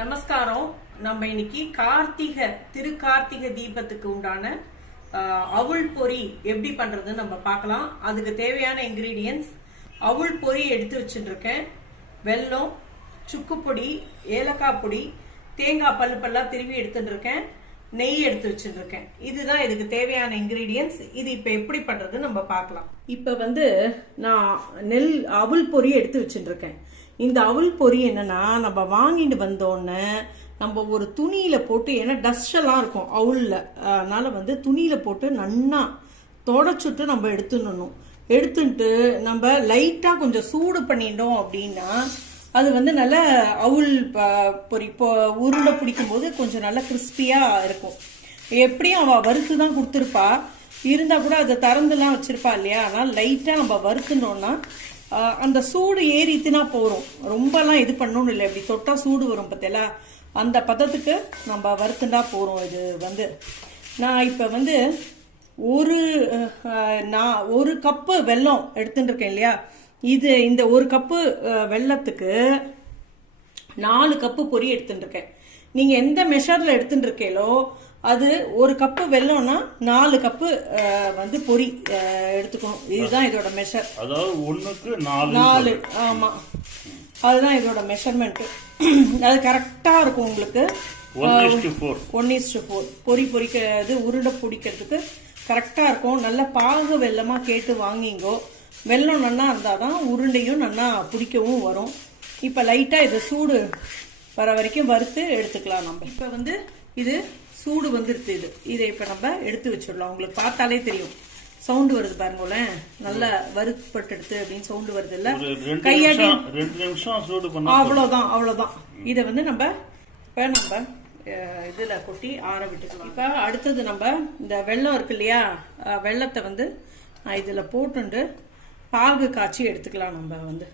நமஸ்காரம். நம்ம இன்னைக்கு திருக்கார்த்திகை தீபத்துக்கு உண்டான அவுள் பொரி எப்படி பண்றதுன்னு நம்ம பார்க்கலாம். அதுக்கு தேவையான இன்கிரீடியன்ஸ் அவுள் பொரி எடுத்து வச்சுருக்கேன். வெல்லம், சுக்கு பொடி, ஏலக்காய் பொடி, தேங்காய் பல்லா திருவி எடுத்துட்டு இருக்கேன், நெய் எடுத்து வச்சுருக்கேன். இதுதான் இதுக்கு தேவையான இன்கிரீடியன்ஸ். இது இப்ப எப்படி பண்றது நம்ம பார்க்கலாம். இப்ப நான் அவுள் பொரி எடுத்து வச்சுருக்கேன். இந்த அவுள் பொரி என்னன்னா, நம்ம வாங்கிட்டு வந்தோடனே நம்ம ஒரு துணியில போட்டு, ஏன்னா டஸ்ட் எல்லாம் இருக்கும் அவுள்ல, அதனால துணியில போட்டு நன்னா தொடச்சுட்டு நம்ம எடுத்துட்டு நம்ம லைட்டா கொஞ்சம் சூடு பண்ணிட்டோம் அப்படின்னா அது நல்ல அவுள் பொரி உருண்டை பிடிக்கும் போது கொஞ்சம் நல்லா கிறிஸ்பியா இருக்கும். எப்படியும் அவ வறுத்து தான் கொடுத்துருப்பா, இருந்தா கூட அதை திறந்துலாம் வச்சிருப்பா இல்லையா. அதனால லைட்டா நம்ம வறுத்துனோம்னா அந்த சூடு ஏறித்துனா போறோம். ரொம்பலாம் இது பண்ணணும் இல்லை, இப்படி தொட்டா சூடு வரும் பார்த்தீங்களா, அந்த பதத்துக்கு நம்ம வறுத்துண்டா போறோம். இது நான் இப்ப ஒரு கப்பு வெல்லம் எடுத்துட்டு இருக்கேன் இல்லையா. இந்த ஒரு கப்பு வெல்லத்துக்கு 4 கப்பு பொரி எடுத்துட்டு இருக்கேன். நீங்க எந்த மெஷர்ல எடுத்துட்டு இருக்கீங்களோ அது ஒரு கப்பு வெல்லம்னா 4 கப்பு பொரி எடுத்துக்கணும். இதுதான் இதோட மெஷர். அதாவது 4. ஆமா, அதுதான் இதோட மெஷர்மெண்ட். அது கரெக்டா இருக்கும் உங்களுக்கு. 1:4 பொரிக்கிறது உருண்டை பிடிக்கிறதுக்கு கரெக்டா இருக்கும். நல்ல பாகு வெல்லமா கேட்டு வாங்கிங்கோ. வெல்லம் நன்னா இருந்தாதான் உருண்டையும் நன்னா பிடிக்கவும் வரும். இப்ப லைட்டா இது சூடு வர வரைக்கும் வறுத்து எடுத்துக்கலாம். நம்ம இப்ப இது சூடு வந்துருது. இதை இப்ப நம்ம எடுத்து வச்சிடலாம். உங்களுக்கு பார்த்தாலே தெரியும், சவுண்ட் வருது பாருங்களேன். நல்லா வறுப்பட்டு எடுத்து அப்படின்னு சவுண்ட் வருது இல்ல. கையாடி 2 நிமிஷம் சூடு பண்ணா அவ்வளவுதான். இதை நம்ம இதுல கொட்டி ஆற விட்டுக்கலாம். இப்ப அடுத்தது நம்ம இந்த வெல்லம் இருக்கு இல்லையா, வெல்லத்தை இதுல போட்டு பாகு காய்ச்சி எடுத்துக்கலாம். நம்ம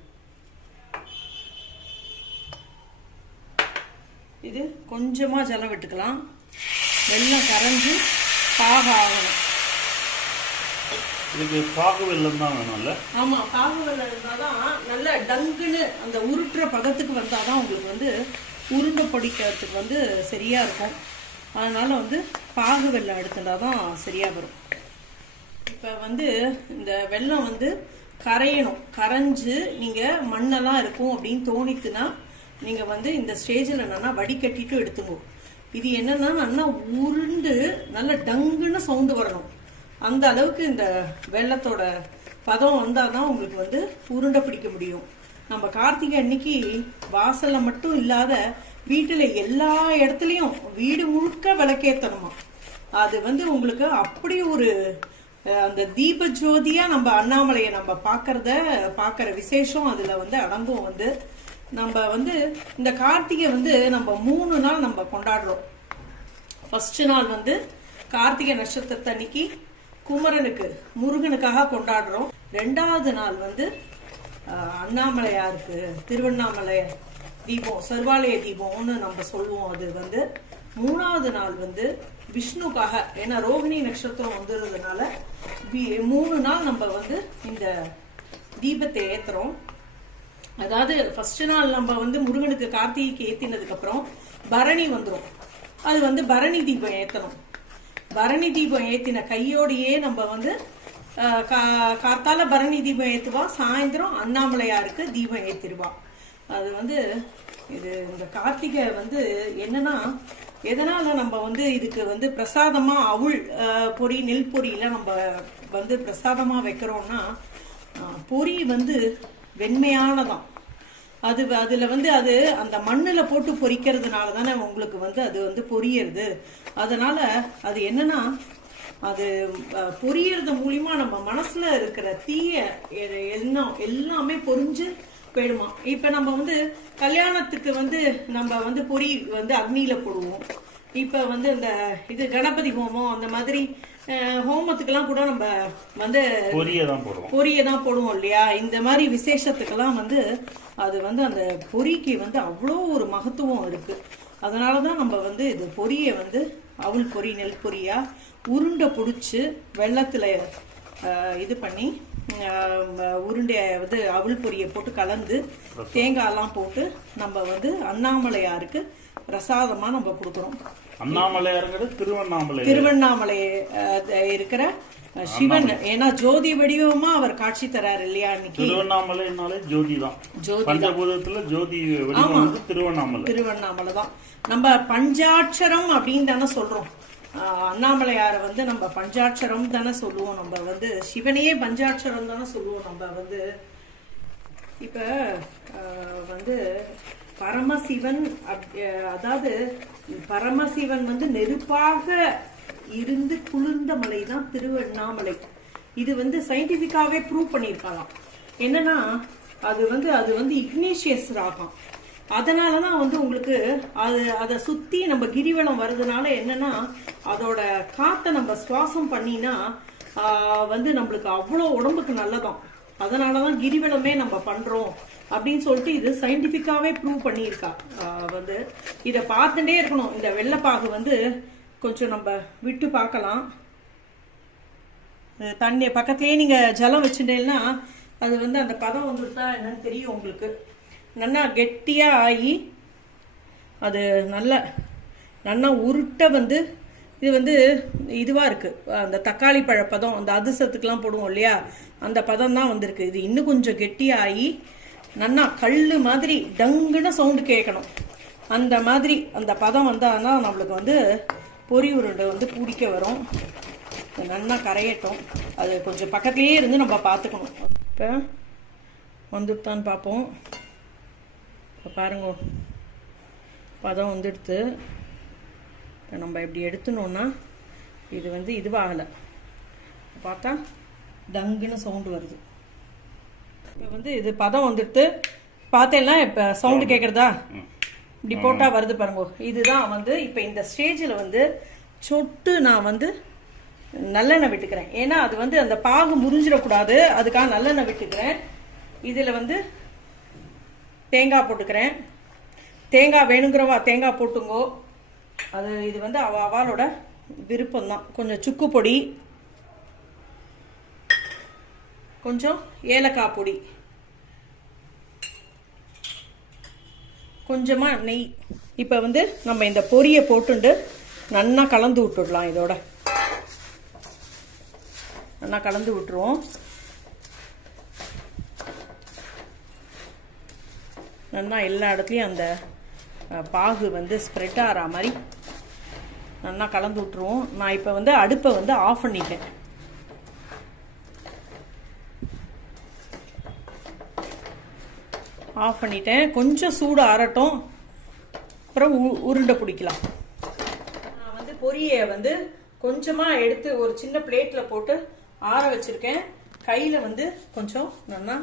இது கொஞ்சமா ஜலம் விட்டுக்கலாம். வெல்லம் கரைஞ்சு பாகு ஆகணும். இதுக்கு பாகு வெல்லம் தான் வேணும்ல. ஆமா, பாகு வெல்லம் இருந்தாதான் நல்ல டங்குன்னு அந்த உருட்டுற பதத்துக்கு வந்தாதான் உங்களுக்கு உருண்டை பிடிக்கிறதுக்கு சரியா இருக்கும். அதனால பாகு வெல்லம் எடுத்துட்டாதான் சரியா வரும். இப்ப இந்த வெல்லம் கரையணும். கரைஞ்சு நீங்க மண்ணெல்லாம் இருக்கும் அப்படின்னு தோணித்துனா நீங்க இந்த ஸ்டேஜ்ல என்னன்னா வடிகட்டிட்டு எடுத்துக்கணும். இது என்னன்னா நல்லா உருண்டு நல்ல டங்குன்னு சவுண்டு வரணும். அந்த அளவுக்கு இந்த வெல்லத்தோட பதம் வந்தாதான் உங்களுக்கு உருண்டை பிடிக்க முடியும். நம்ம கார்த்திகை அன்னைக்கு வாசல்ல மட்டும் இல்லாத வீட்டுல எல்லா இடத்துலயும் வீடு முழுக்க விளக்கேத்தணுமா. அது உங்களுக்கு அப்படி ஒரு அந்த தீப ஜோதியா நம்ம அண்ணாமலையை நம்ம பாக்குற விசேஷம் அதுல அடங்கும். நம்ம இந்த கார்த்திகை நம்ம 3 நாள் நம்ம கொண்டாடுறோம். ஃபர்ஸ்ட் நாள் கார்த்திகை நட்சத்திரத்தை அன்னைக்கு குமரனுக்கு முருகனுக்காக கொண்டாடுறோம். 2வது நாள் அண்ணாமலையாருக்கு திருவண்ணாமலை தீபம், சர்வாலய தீபம்னு நம்ம சொல்லுவோம். அது 3வது நாள் விஷ்ணுக்காக, ஏன்னா ரோகிணி நட்சத்திரம் வந்ததுனால 3 நாள் நம்ம இந்த தீபத்தை ஏத்துறோம். அதாவது ஃபர்ஸ்ட் நாள் நம்ம முருகனுக்கு கார்த்திகைக்கு ஏத்தினதுக்கு அப்புறம் பரணி வந்துடும். அது பரணி தீபம் ஏத்தணும். பரணி தீபம் ஏத்தின கையோடையே நம்ம காத்தால பரணி தீபம் ஏத்துவா, சாயந்தரம் அண்ணாமலையாருக்கு தீபம் ஏத்திடுவா. அது இது இந்த கார்த்திகை என்னன்னா, எதனால நம்ம இதுக்கு பிரசாதமா அவுள் பொரி, நெல் பொரியில நம்ம பிரசாதமா வைக்கிறோம்னா, பொரி வெண்மையானதான். அதுல அது அந்த மண்ணுல போட்டு பொரிக்கிறதுனால தானே உங்களுக்கு அது பொரியறது. அதனால அது என்னன்னா, அது பொரியறது மூலியமா நம்ம மனசுல இருக்கிற தீய எண்ணம் எல்லாமே பொரிஞ்சு போயிடுமா. இப்ப நம்ம கல்யாணத்துக்கு நம்ம பொரி அக்னியில போடுவோம். இப்ப இந்த இது கணபதி ஹோமம் அந்த மாதிரி ஹோமத்துக்கெல்லாம் கூட நம்ம பொரிய தான் போடுவோம் இல்லையா. இந்த மாதிரி விசேஷத்துக்கெல்லாம் அது அந்த பொரிக்கு அவ்வளோ ஒரு மகத்துவம் இருக்கு. அதனாலதான் நம்ம இது பொரிய அவுள் பொரி, நெல் பொரியா உருண்டை பிடிச்சு வெள்ளத்துல இது பண்ணி உருண்டைய அவுள் பொரியை போட்டு கலந்து தேங்காய்லாம் போட்டு நம்ம அண்ணாமலையாருக்கு பிரசாதமா நம்ம கொடுக்குறோம். அண்ணாமலையாருங்கிறது திருவண்ணாமலை இருக்கிற சிவன், ஏன்னா ஜோதி வடிவமா அவர் காட்சி தராரு இல்லையா இன்னைக்கு. திருவண்ணாமலைனாலே ஜோதி தான். பஞ்சபூதத்துல ஜோதி வடிவம் திருவண்ணாமலை தான். நம்ம பஞ்சாட்சரம் அப்படின்னு தானே சொல்றோம். அண்ணாமலையார வந்து நம்ம பஞ்சாட்சரம் தானே சொல்லுவோம். நம்ம வந்து சிவனையே பஞ்சாட்சரம் தானே சொல்லுவோம். நம்ம வந்து இப்ப வந்து பரமசிவன், அதாவது பரமசிவன் வந்து நெருப்பாக இருந்து குளிர்ந்த மலை தான் திருவண்ணாமலை. இது வந்து சயின்டிபிக்காவே ப்ரூவ் பண்ணிருக்கலாம். என்னன்னா அது வந்து இக்னீஷியஸ் ராகம். அதனாலதான் வந்து உங்களுக்கு அதை சுத்தி நம்ம கிரிவலம் வர்றதுனால என்னன்னா அதோட காத்த நம்ம சுவாசம் பண்ணினா வந்து நம்மளுக்கு அவ்வளோ உடம்புக்கு நல்லதாம். அதனாலதான் கிரிவலமே நம்ம பண்றோம் அப்படின்னு சொல்லிட்டு இது சயின்டிபிக்காவே ப்ரூவ் பண்ணியிருக்கா. வந்து இதை பார்த்துட்டே இருக்கணும். இந்த வெள்ளைப்பாகு வந்து கொஞ்சம் நம்ம விட்டு பார்க்கலாம். தண்ணி பக்கத்துலயே நீங்க ஜலம் வச்சுட்டேன்னா அது வந்து அந்த பதம் வந்துட்டா என்னன்னு தெரியும் உங்களுக்கு. நல்லா கெட்டியா ஆகி அது நல்லா உருட்ட வந்து இது வந்து இதுவா இருக்கு. அந்த தக்காளி பழ பதம், அந்த அதிசத்துக்கெல்லாம் போடுவோம் இல்லையா, அந்த பதம் தான் வந்திருக்கு. இது இன்னும் கொஞ்சம் கெட்டியாகி நல்லா கல்லு மாதிரி டங்குன்னு சவுண்டு கேட்கணும். அந்த மாதிரி அந்த பதம் வந்தான்னா நம்மளுக்கு வந்து பொரி உருண்டை வந்து பிடிக்க வரும். நல்லா கரையட்டும். அது கொஞ்சம் பக்கத்துலேயே இருந்து நம்ம பார்த்துக்கணும். இப்போ வந்துட்டான்னு பார்ப்போம். இப்போ பாருங்க, பதம் வந்துடுத்து. நம்ம இப்படி எடுத்துனோன்னா இது வந்து இதுவாகலை. பார்த்தா டங்குன்னு சவுண்டு வருது. இப்போ வந்து இது பதம் வந்துடுத்து பார்த்தேன்னா இப்போ சவுண்டு கேட்குறதா, இப்படி போட்டால் வருது பாருங்க. இதுதான் வந்து இப்போ இந்த ஸ்டேஜில் வந்து சொட்டு நான் வந்து நல்லெண்ணெய் விட்டுக்கிறேன். ஏன்னா அது வந்து அந்த பாகு முறிஞ்சிடக்கூடாது, அதுக்காக நல்லெண்ணெய் விட்டுக்கிறேன். இதில் வந்து தேங்காய் போட்டுக்கிறேன். தேங்காய் வேணுங்கிறவா தேங்காய் போட்டுங்கோ. அது இது வந்து அவளோட விருப்பம்தான். கொஞ்சம் சுக்கு பொடி, கொஞ்சம் ஏலக்காய் பொடி, கொஞ்சமா நெய். இப்போ வந்து நம்ம இந்த பொரியை போட்டுண்டு நல்லா கலந்து விட்டுடலாம். இதோட நல்லா கலந்து விட்டுருவோம். நல்லா எல்லா இடத்துலையும் அந்த பாகு வந்து ஸ்ப்ரெட் ஆகிற மாதிரி நல்லா கலந்து விட்டுருவோம். நான் இப்போ வந்து அடுப்பை வந்து ஆஃப் பண்ணிட்டேன். ஆஃப் பண்ணிட்டேன். கொஞ்சம் சூடு ஆறட்டும், அப்புறம் உருண்டை பிடிக்கலாம். நான் வந்து பொரியை வந்து கொஞ்சமாக எடுத்து ஒரு சின்ன பிளேட்டில் போட்டு ஆற வச்சுருக்கேன். கையில் வந்து கொஞ்சம் நல்லா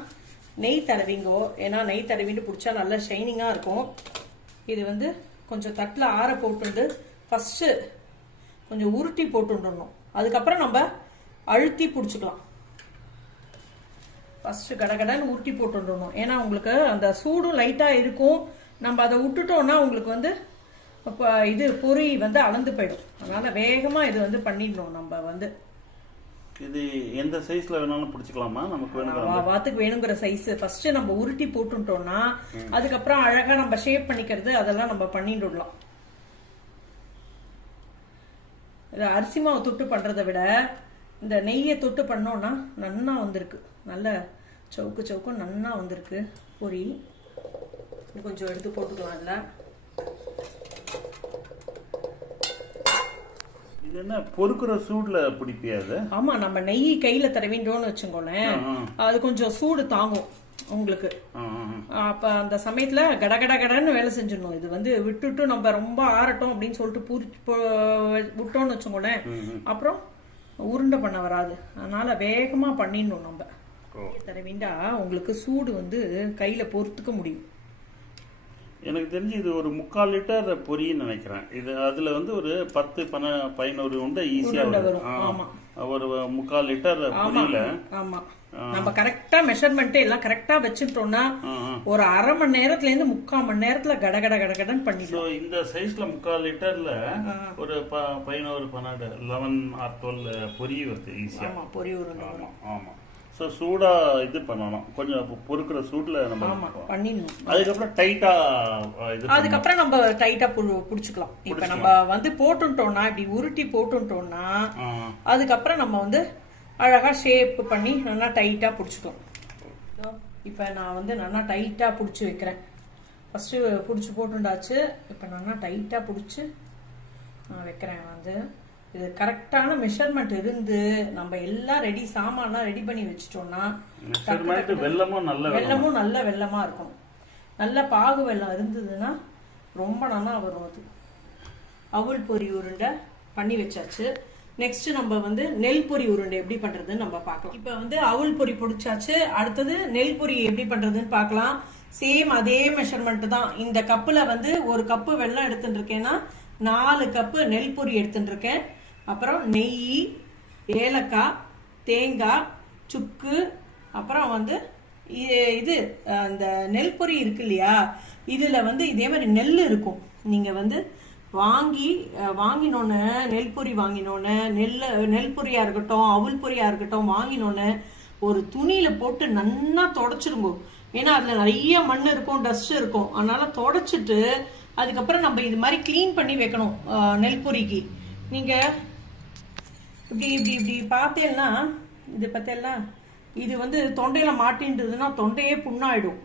நெய் தடவிங்கோ. ஏன்னா நெய் தடவிட்டு பிடிச்சா நல்லா ஷைனிங்காக இருக்கும். இது வந்து கொஞ்சம் தட்டில் ஆற போட்டுண்டு ஃபஸ்ட்டு கொஞ்சம் உருட்டி போட்டுடணும். அதுக்கப்புறம் நம்ம அழுத்தி பிடிச்சிக்கலாம். ஃபஸ்ட்டு கடகடன்னு உருட்டி போட்டுடணும். ஏன்னா உங்களுக்கு அந்த சூடும் லைட்டாக இருக்கும். நம்ம அதை விட்டுட்டோம்னா உங்களுக்கு வந்து இப்போ இது பொரி வந்து அளந்து போயிடும். அதனால் வேகமாக இது வந்து பண்ணிடணும். நம்ம வந்து இது எந்த சைஸ்ல வேணாலும் பிடிச்சிக்கலாமா? நமக்கு வாத்துக்கு வேணுங்கிற சைஸ் ஃபர்ஸ்ட் நம்ம உருட்டி போட்டுட்டோம்னா அதுக்கப்புறம் அழகா நம்ம ஷேப் பண்ணிக்கிறது அதெல்லாம் நம்ம பண்ணிடலாம். அரிசி மாவு தொட்டு பண்றதை விட இந்த நெய்யை தொட்டு பண்ணோம்னா நன்னா வந்திருக்கு. நல்ல சவுக்கு சவுக்கும் நன்னா வந்திருக்கு பொரி. கொஞ்சம் எடுத்து போட்டுக்கலாம். இல்லை என்ன பொறுக்குற சூடுல பிடிப்பியாது? ஆமா, நம்ம நெய் கையில தடவிண்டோன்னு வச்சுக்கோங்களேன், அது கொஞ்சம் சூடு தாங்கும் உங்களுக்கு. அப்ப அந்த சமயத்துல கடகடன்னு வேலை செஞ்சிடணும். இது வந்து விட்டுட்டு நம்ம ரொம்ப ஆறட்டும் அப்படின்னு சொல்லிட்டு விட்டோம்னு வச்சுக்கோங்களேன், அப்புறம் உருண்டை பண்ண வராது. அதனால வேகமா பண்ணிடணும். நம்ம தடவிண்டா உங்களுக்கு சூடு வந்து கையில பொறுத்துக்க முடியும். எனக்கு தெரிஞ்சு இது ஒரு 3/4 லிட்டர் பொரின்னு நினைக்கிறேன். இது அதுல வந்து ஒரு 10-11 உண்டை ஈஸியா வரும். ஒரு 3/4 லிட்டர் பொரியில நம்ம கரெக்டா மெஷர்மெண்ட் எல்லாம் கரெக்டா வச்சுட்டோம்னா ஒரு அரை மணி நேரத்துல இருந்து 3/4 மணி நேரத்துல கடகடன்னு பண்ணிடுவோம். இந்த சைஸ்ல 3/4 லிட்டர்ல ஒரு 11 or 12 பொரி வருது ஈஸியா. பொரி வரும். ஆமா. ஸோ சூடா இது பண்ணணும், கொஞ்சம் பொறுக்கிற சூட்ல நம்ம பண்ணிடணும். அதுக்கப்புறம் டைட்டா இது அதுக்கப்புறம் நம்ம டைட்டா புடிச்சுக்கலாம். இப்ப நம்ம வந்து போட்டுட்டோம்னா இப்படி உருட்டி போட்டுட்டோம்னா அதுக்கப்புறம் நம்ம வந்து அழகா ஷேப் பண்ணி நல்லா டைட்டா புடிச்சுக்கலாம். இப்ப நான் வந்து நல்லா டைட்டா புடிச்சு வைக்கிறேன். ஃபர்ஸ்ட் புடிச்சு போட்டுண்டாச்சு. இப்ப நல்லா டைட்டா புடிச்சு நான் வைக்கிறேன். வந்து இது கரெக்டான மெஷர்மெண்ட் இருந்து நம்ம எல்லாம் ரெடி சாமான்லாம் ரெடி பண்ணி வச்சுட்டோம்னா வெல்லமும் நல்ல வெல்லமா இருக்கும். நல்ல பாகு வெல்லம் இருந்ததுன்னா ரொம்ப நல்லா வரும். அது அவுள் பொரி உருண்டை பண்ணி வச்சாச்சு. நெக்ஸ்ட் நம்ம வந்து நெல் பொரி உருண்டை எப்படி பண்றதுன்னு நம்ம பார்க்கலாம். இப்ப வந்து அவுள் பொரி பொடிச்சாச்சு. அடுத்தது நெல் பொரி எப்படி பண்றதுன்னு பார்க்கலாம். சேம் அதே மெஷர்மெண்ட் தான். இந்த கப்புல வந்து ஒரு கப்பு வெல்லம் எடுத்துட்டு இருக்கேன்னா 4 கப்பு நெல் பொரி எடுத்துட்டு இருக்கேன். அப்புறம் நெய், ஏலக்காய், தேங்காய், சுக்கு, அப்புறம் வந்து இது அந்த நெல் பொரி இருக்கு இல்லையா, இதுல வந்து இதே மாதிரி நெல் இருக்கும். நீங்க வந்து வாங்கினோன்னு நெல் பொரி வாங்கினோன்னு நெல் பொரியா இருக்கட்டும் அவுள் பொரியா இருக்கட்டும் வாங்கினோன்னு ஒரு துணியில போட்டு நல்லா தொடச்சிருங்க. ஏன்னா அதுல நிறைய மண் இருக்கும், டஸ்ட் இருக்கும். அதனால தொடச்சிட்டு அதுக்கப்புறம் நம்ம இது மாதிரி கிளீன் பண்ணி வைக்கணும். நெல் பொரிக்கு நீங்க இப்படி இப்படி இப்படி பார்த்தேன்னா இது பார்த்தேன்னா இது வந்து தொண்டையில மாட்டின்றதுன்னா தொண்டையே புண்ணாயிடும்.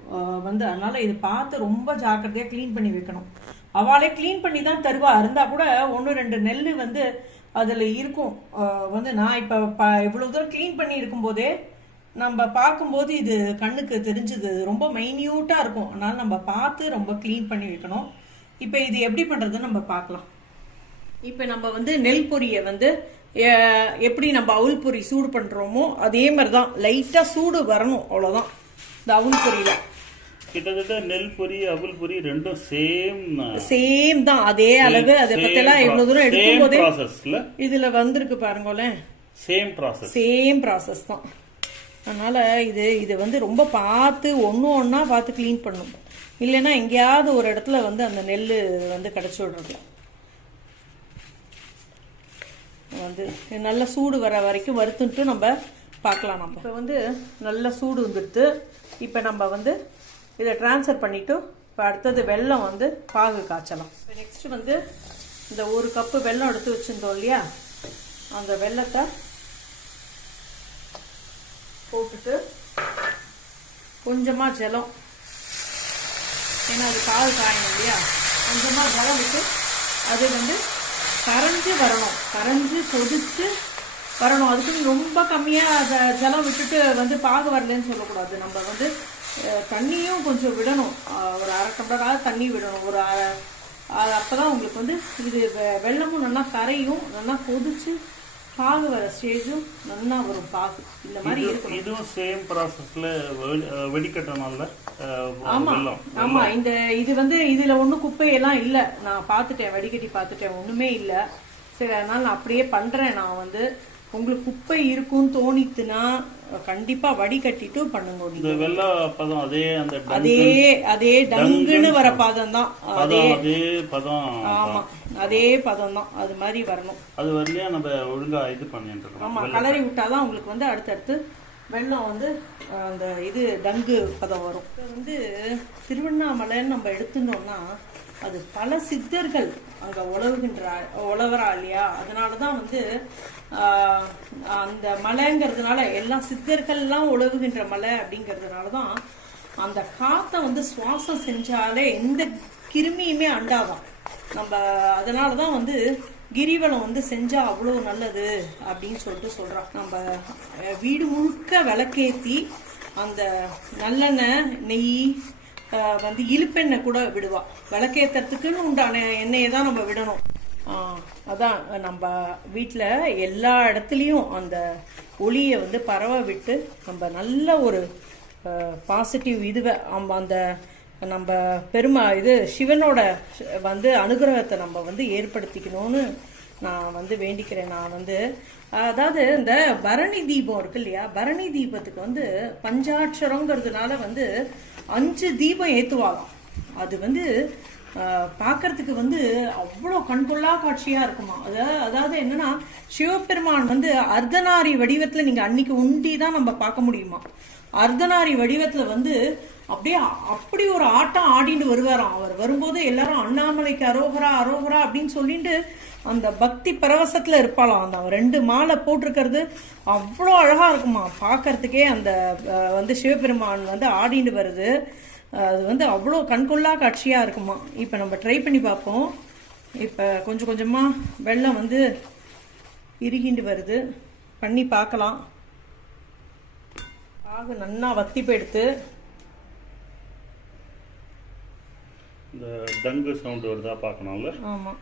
வந்து அதனால இது பார்த்து ரொம்ப ஜாக்கிரதையா கிளீன் பண்ணி வைக்கணும். அவளே கிளீன் பண்ணி தான் தருவா. இருந்தா கூட 1-2 நெல் வந்து அதுல இருக்கும். வந்து நான் இப்ப இவ்வளவு தூரம் கிளீன் பண்ணி இருக்கும் போதே நம்ம பார்க்கும்போது இது கண்ணுக்கு தெரிஞ்சது. ரொம்ப மைன்யூட்டா இருக்கும். அதனால நம்ம பார்த்து ரொம்ப கிளீன் பண்ணி வைக்கணும். இப்ப இது எப்படி பண்றதுன்னு நம்ம பார்க்கலாம். இப்ப நம்ம வந்து நெல் பொரியை வந்து எப்படி நம்ம அவுள் பொரி சூடு பண்றோமோ அதே மாதிரிதான் லைட்டா சூடு வரணும். அவ்வளவுதான். இந்த அவுள் பொரியில கிட்டத்தட்ட நெல் பொரி அவுள் பொரி ரெண்டும் சேம் தான். அதே அளவு. அதை பத்தியெல்லாம் எவ்வளவு தூரம் எடுக்கும் போதே இதுல வந்திருக்கு பாருங்களேன். சேம் ப்ராசஸ் தான். அதனால இது வந்து ரொம்ப பார்த்து ஒன்னா பார்த்து கிளீன் பண்ணணும். இல்லைன்னா எங்கேயாவது ஒரு இடத்துல வந்து அந்த நெல் வந்து கிடைச்சி விடுறது. வந்து நல்ல சூடு வர வரைக்கும் வறுத்துட்டு நம்ம பார்க்கலாம். நம்ம இப்போ வந்து நல்ல சூடு வந்துடுது. இப்போ நம்ம வந்து இதை டிரான்ஸ்ஃபர் பண்ணிட்டு இப்போ அடுத்தது வெல்லம் வந்து பாகு காய்ச்சலாம். இப்போ நெக்ஸ்ட் வந்து இந்த 1 கப்பு வெல்லம் எடுத்து வச்சிருந்தோம் இல்லையா, அந்த வெல்லத்தை போட்டுட்டு கொஞ்சமா ஜலம், ஏன்னா அது பாகு காயணும் இல்லையா, கொஞ்சமா ஜலம் விட்டு அது வந்து கரைஞ்சி வரணும். கரைஞ்சி கொதிச்சு வரணும். அதுக்கு ரொம்ப கம்மியா அதை ஜலம் விட்டுட்டு வந்து பாகு வரலன்னு சொல்லக்கூடாது. நம்ம வந்து தண்ணியும் கொஞ்சம் விடணும். ஒரு 1/2 டம்ளராவது தண்ணி விடணும். அப்பதான் உங்களுக்கு வந்து இது வெல்லமும் நல்லா கரையும், நல்லா கொதிச்சு பாகு வர ஸ்டேஜும் நல்லா வரும். பாகு இந்த மாதிரி இருக்கும். இதுவும் சேம் ப்ராசஸ்ல வெடிக்கட்டனால. ஆமா. இது வந்து இதுல ஒண்ணும் குப்பையெல்லாம் இல்ல. நான் பாத்துட்டேன், வடிகட்டி பாத்துட்டேன், ஒண்ணுமே இல்ல. சரி, அதனால நான் அப்படியே பண்றேன். நான் வந்து உங்களுக்கு குப்பை இருக்குன்னு தோணித்துனா கண்டிப்பா வடிகட்டிட்டு பண்ணுங்க. இந்த வெள்ள பதம் அதே டங்குன்னு வர பதம் தான். அதே பதம். ஆமா, அதே பதம் தான். அது மாதிரி வரணும். அது வரலையா நம்ம ஒழுங்கா இது பண்ணிட்டு இருக்கோம். ஆமா, கலரி விட்டாதான் உங்களுக்கு வந்து அடுத்தடுத்து வெள்ளம் வந்து அந்த இது டங்கு பதம் வரும். வந்து திருவண்ணாமலைன்னு நம்ம எடுத்துட்டோம்னா அது பல சித்தர்கள் அங்க உழவரா இல்லையா, அதனாலதான் வந்து அந்த மலைங்கிறதுனால எல்லா சித்தர்கள்லாம் உழவுகின்ற மலை அப்படிங்கிறதுனாலதான் அந்த காத்த வந்து சுவாசம் செஞ்சாலே எந்த கிருமியுமே அண்டாதான். நம்ம அதனாலதான் வந்து கிரிவலம் வந்து செஞ்சா அவ்வளவு நல்லது அப்படின்னு சொல்லிட்டு சொல்றோம். நம்ம வீடு முழுக்க விளக்கேத்தி அந்த நல்லெண்ணெய் நெய் வந்து இழுப்பெண்ணெய் கூட விடுவா. விளக்கேத்துறதுக்குன்னு உண்டான எண்ணெயை தான் நம்ம விடணும். அதான் நம்ம வீட்டில் எல்லா இடத்துலையும் அந்த ஒளியை வந்து பரவ விட்டு நம்ம நல்ல ஒரு பாசிட்டிவ் இதுவை அந்த நம்ம சிவனோட வந்து அனுகிரகத்தை நம்ம வந்து ஏற்படுத்திக்கணும்னு நான் வந்து வேண்டிக்கிறேன். நான் வந்து அதாவது இந்த பரணி தீபம் இருக்கு இல்லையா, பரணி தீபத்துக்கு வந்து பஞ்சாட்சரங்கிறதுனால வந்து 5 தீபம் ஏத்துவாங்க. அது வந்து பார்க்கறதுக்கு வந்து அவ்வளோ கண்கொள்ளா காட்சியா இருக்குமா. அதாவது என்னன்னா சிவபெருமான் வந்து அர்த்தநாரி வடிவத்துல நீங்க அன்னைக்கு உண்டி தான் நம்ம பார்க்க முடியுமா. அர்த்தநாரி வடிவத்துல வந்து அப்படியே அப்படி ஒரு ஆட்டம் ஆடிட்டு வருவாராம். அவர் வரும்போது எல்லாரும் அண்ணாமலைக்கு அரோகரா அரோகரா அப்படின்னு சொல்லிட்டு அந்த பக்தி பரவசத்துல இருப்பாளாம். அந்த 2 மாலை போட்டிருக்கிறது அவ்வளோ அழகா இருக்குமா பார்க்கறதுக்கே. அந்த வந்து சிவபெருமான் வந்து ஆடிட்டு வருது, அது வந்து அவ்வளோ கண்கொள்ளா காட்சியா இருக்குமா. இப்போ நம்ம ட்ரை பண்ணி பார்ப்போம். இப்போ கொஞ்சம் கொஞ்சமா வெள்ளம் வந்து இறுகிண்டு வருது, பண்ணி பார்க்கலாம். ஆக நன்னா வத்தி போயிடுத்து. இந்த டங்கு சவுண்ட் வருதா பார்க்கணும்ல. ஆமா,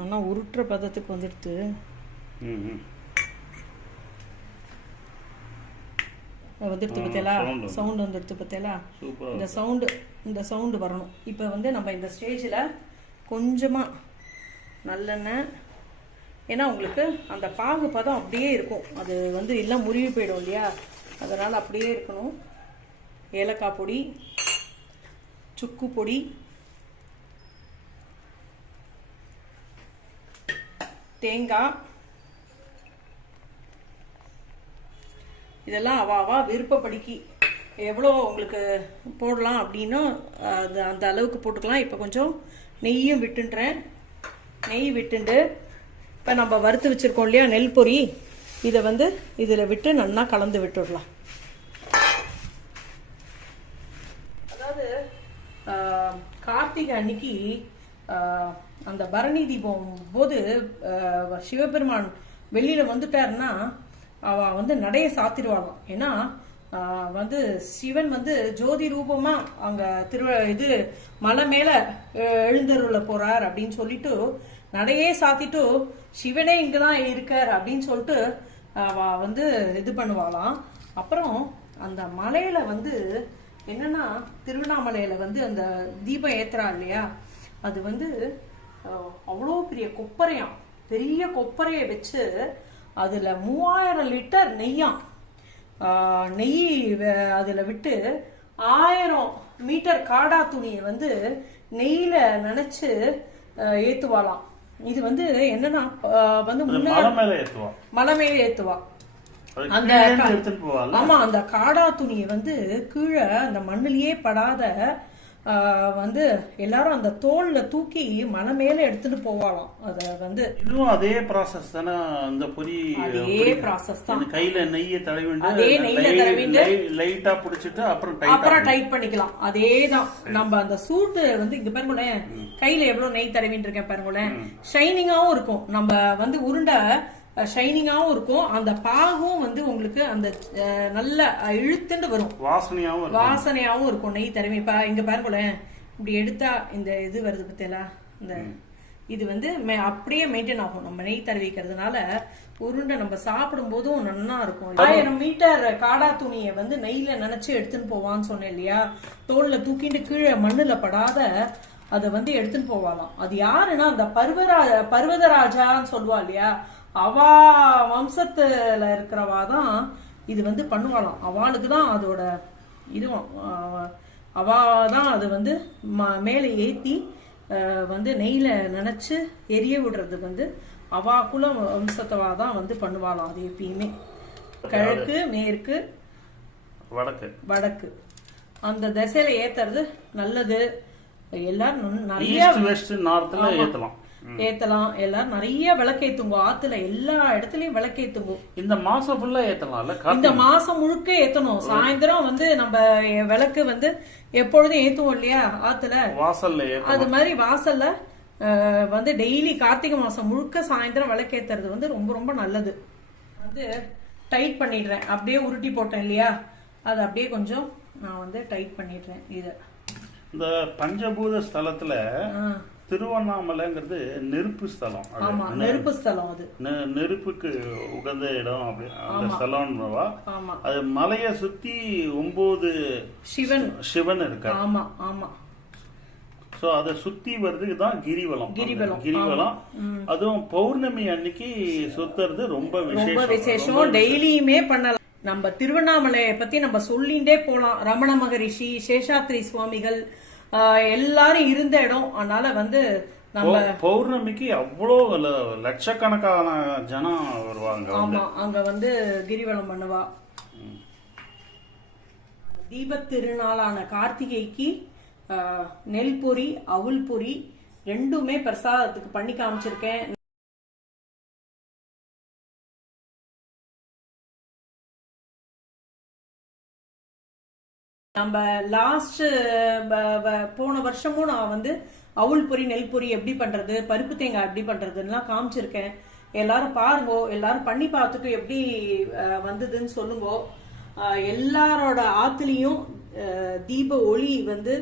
ஆனா உருட்டுற பதத்துக்கு வந்துடுத்து. வந்துடுத்து பார்த்தீங்களா, சவுண்ட் வந்துடுத்து பார்த்தீங்களா. இந்த சவுண்டு வரணும். இப்போ வந்து நம்ம இந்த ஸ்டேஜில் கொஞ்சமாக நல்லெண்ணெய், ஏன்னா உங்களுக்கு அந்த பாகு பதம் அப்படியே இருக்கும், அது வந்து எல்லாம் முறிவு போயிடும் இல்லையா, அதனால் அப்படியே இருக்கணும். ஏலக்காய் பொடி, சுக்கு பொடி, தேங்காய், இதெல்லாம் அவாவா விருப்பப்படிக்கு எவ்வளோ உங்களுக்கு போடலாம் அப்படின்னா அந்த அளவுக்கு போட்டுக்கலாம். இப்போ கொஞ்சம் நெய்யும் விட்டுன்றேன். நெய் விட்டுண்டு இப்போ நம்ம வறுத்து வச்சுருக்கோம் இல்லையா நெல் பொரி, இதை வந்து இதில் விட்டு நல்லா கலந்து விட்டுடலாம். அதாவது கார்த்திகை அன்னைக்கு அந்த பரணி தீபம் போது சிவபெருமான் வெளியில் வந்துட்டாருன்னா அவ வந்து நடைய சாத்திடுவாளாம். ஏன்னா வந்து சிவன் வந்து ஜோதி ரூபமா அங்க இது மலை மேல எழுந்தருள போறார் அப்படின்னு சொல்லிட்டு நடையே சாத்திட்டு சிவனே இங்கதான் இருக்கார் அப்படின்னு சொல்லிட்டு அவ வந்து இது பண்ணுவாளாம். அப்புறம் அந்த மலையில வந்து என்னன்னா திருவண்ணாமலையில வந்து அந்த தீபம் ஏத்துறா இல்லையா, அது வந்து அவ்வளோ பெரிய கொப்பரையாம், பெரிய கொப்பரையை வச்சு அதுல 3000 லிட்டர் நெய்யாம், நெய் அதுல விட்டு 1000 மீட்டர் காடா துணியை வந்து நெய்ல நினைச்சு ஏத்துவாளாம். இது வந்து என்னன்னா வந்து மலை மேல ஏத்துவா. அந்த ஆமா, அந்த காடா துணியை வந்து கீழே அந்த மண்ணிலேயே படாத வந்து எல்லாரும் அந்த தோல்ல தூக்கி மலை மேல எடுத்துட்டு போவாளாம். அத வந்து இன்னும் அதே ப்ராசஸ் தானே, அந்த பொரி அதே ப்ராசஸ் தான். கையில நெய்யை தடவிண்டு அதே நெய்ல தடவிண்டு லைட்டா புடிச்சிட்டு அப்புறம் டைட் பண்ணிக்கலாம். அதேதான். நம்ம அந்த சூட்டு வந்து இங்க பாருங்களேன், கையில எவ்வளவு நெய் தடவிட்டு இருக்கேன் பாருங்களேன், ஷைனிங்காவும் இருக்கும். நம்ம வந்து உருண்டை ஷைனிங்காவும் இருக்கும், அந்த பாகும் வந்து உங்களுக்கு அந்த நல்ல இழுத்துண்டு வரும், வாசனையாவும் இருக்கும் நெய் தடவி. இங்க பாருங்களேன், இப்படி எடுத்தா இந்த இது வருது பத்தியலா, இந்த இது வந்து அப்படியே மெயின்டைன் ஆகும் நம்ம நெய் தடவிக்கிறதுனால. உருண்டை நம்ம சாப்பிடும் போதும் நல்லா இருக்கும். 1000 மீட்டர் காடா துணியை வந்து நெய்ல நினைச்சு எடுத்துன்னு போவான்னு சொன்னேன் இல்லையா, தோல்ல தூக்கிட்டு கீழே மண்ணுல படாத அதை வந்து எடுத்துன்னு போவாலாம். அது யாருன்னா அந்த பர்வதராஜான்னு சொல்லுவா இல்லையா, அவா வம்சத்துல இருக்கிறவாதான் இது வந்து பண்ணுவாளாம். அவளுக்கு தான் அதோட இதுவும், அவாதான் அது வந்து மேலே ஏத்தி வந்து நெய்ல நினைச்சு எரிய விடுறது வந்து அவா குல வம்சத்தவாதான் வந்து பண்ணுவாளாம். அது எப்பயுமே கிழக்கு மேற்கு வடக்கு அந்த திசையில ஏத்துறது நல்லது. எல்லாரும் நிறைய ஏத்தலாம், எல்லாரும் நிறைய விளக்கேத்துங்க. ஆத்துல எல்லா இடத்துலயும் விளக்கேத்துங்க. இந்த மாசம் ஃபுல்லா ஏத்தலாம்ல, இந்த மாசம் முழுக்க ஏத்தணும். சாயந்தரம் வந்து நம்ம விளக்கு வந்து எப்பொழுதும் ஏத்துவோம் இல்லையா ஆத்துல, வாசல்ல அது மாதிரி வாசல்ல வந்து டெய்லி கார்த்திகை மாசம் முழுக்க சாயந்தரம் விளக்கேத்துறது வந்து ரொம்ப ரொம்ப நல்லது. வந்து டைட் பண்ணிடுறேன், அப்படியே உருட்டி போட்டேன் இல்லையா, அது அப்படியே கொஞ்சம் நான் வந்து டைட் பண்ணிடுறேன். இத இந்த பஞ்சபூத ஸ்தலத்துல திருவண்ணாமலைங்கிறது நெருப்பு ஸ்தலம். நெருப்பு ஸ்தலம், அது நெருப்புக்கு உகந்த இடம். அப்படி அந்த ஸ்தலம்வா, அது மலைய சுத்தி 9 சிவன் இருக்கு. ஆமா ஆமா. சோ அத சுத்தி வர்றதுக்கு தான் கிரிவலம். அதுவும் பௌர்ணமி அன்னைக்கு சுத்துறது ரொம்ப விசேஷம். டெய்லியுமே பண்ணலாம். நம்ம திருவண்ணாமலையை பத்தி நம்ம சொல்லிண்டே போலாம். ரமண மகரிஷி, சேஷாத்ரி சுவாமிகள் எல்லாரும் இருந்த இடம். அதனால வந்து நம்ம பௌர்ணமிக்கு அவ்வளோ லட்சக்கணக்கான ஜனம் வருவாங்க. ஆமா, அங்க வந்து கிரிவலம் பண்ணுவா. தீபத் திருநாளான கார்த்திகைக்கு நெல் பொரி, அவுள் பொரி ரெண்டுமே பிரசாதத்துக்கு பண்ணி காமிச்சிருக்கேன். நம்ம லாஸ்ட் போன வருஷமும் நான் வந்து அவுள் பொரி, நெல் பொரி எப்படி பண்றது, பருப்பு தேங்காய் எப்படி பண்றதுன்னா காமிச்சிருக்கேன். எல்லாரும் பாருங்க, எல்லாரும் பண்ணி பார்த்துட்டு எப்படி வந்ததுன்னு சொல்லுங்க. எல்லாரோட ஆத்துலயும் தீப ஒளி வந்து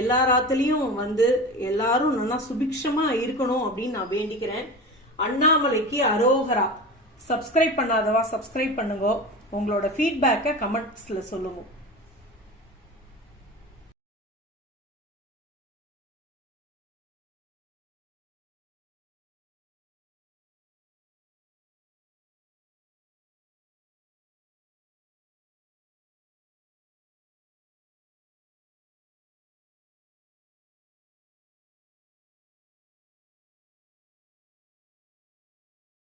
எல்லார் ஆத்துலயும் வந்து எல்லாரும் நல்லா சுபிக்ஷமா இருக்கணும் அப்படின்னு நான் வேண்டிக்கிறேன். அண்ணாமலைக்கு அரோகரா. சப்ஸ்கிரைப் பண்ணாதவா சப்ஸ்கிரைப் பண்ணுங்க. உங்களோட ஃபீட்பேக்கை கமெண்ட்ஸ்ல சொல்லுங்க.